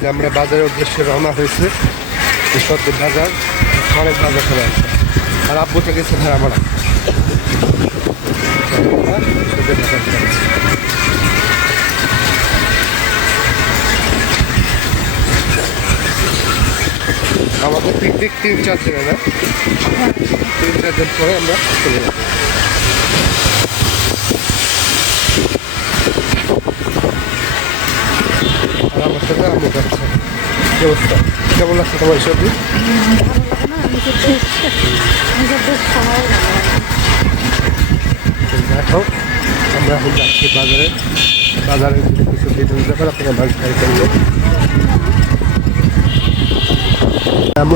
যে আমরা বাজারের উদ্দেশ্যে রওনা হয়েছে ঈশ্বরদের বাজার, অনেক বাজার সবাই আছে। আর আব্বুটা গেছে ভেড়ামারা। আমাদের পিকনিক 3-4 দিনে না, 3-4 দিন পরে আমরা চলে যাবো। আর আমার সাথে আমি যাচ্ছি। কি অবস্থা, কেমন লাগছে তোমার এইসব দিন? দেখো আমরা এখন যাচ্ছি বাজারে, বাজারে কিছু বিভিন্ন ব্যাপার আপনারা বাড়ি করবো।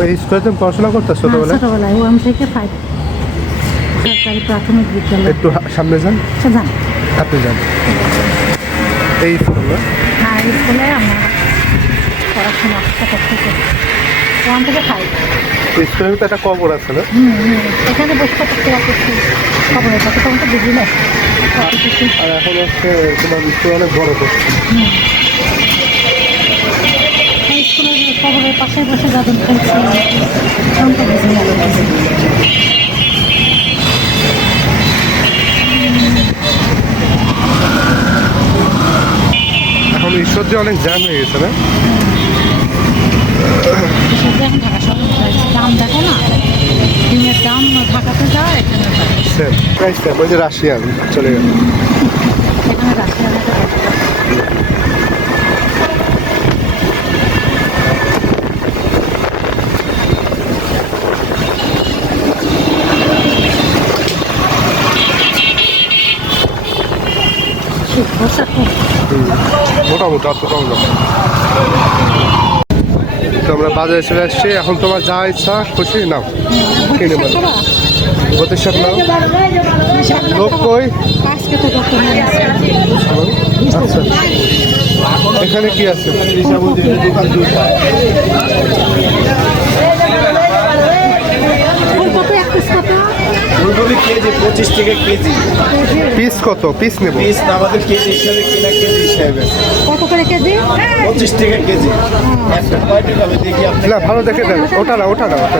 এই স্কুলে তুমি পড়াশোনা করতে ছোটবেলায়? ছোটবেলায় 1 থেকে 5 সরকারি প্রাথমিক বিদ্যালয়। একটু সামনে যান, যান আপনি যান। এই স্কুলে? হ্যাঁ, এই স্কুলে আমরা পড়াশোনা ছোট থেকে 1 থেকে 5। স্কুলের ভিতরে একটা কবর আছে না? এখানে বসে কত ক্লাস করছি, খবরের কথা তখন তো বুঝি না। আর এখন হচ্ছে তোমার স্কুল অনেক বড় করছে। স্কুলের খবরের পাশে বসে যাবেন খেলছি, তখন তো বুঝি না। এখন ঈশ্বর দিয়ে অনেক জ্যাম হয়ে গেছে না? এখন ঢাকা শহরে দাম দেখো না, ডিমের দাম ঢাকাতে যায়, এখানে সেম প্রাইস সেম, ওই যে রাশিয়ান চলে গেল। এখানে রাশিয়ানে মোটামুটি অতটাও না। তো আমরা বাজারে চলে আসছি, এখন তোমার যা ইচ্ছা খুশি নাও, কিনে বলো। প্রতিষ্ঠান নাও। লোক কই? আচ্ছা, এখানে কি আছে? ফুলকপি কেজি 25 টাকা কেজি। পিস কত? পিস নেব? পিস আমাদের কেজি হিসাবে কিনা, কেজি হিসাবে কত করে কেজি? 25 টাকা কেজি। একটা কয়টি হবে দেখি আপনি। না ভালো দেখে দেন, ওটা না ওটা না ওটা।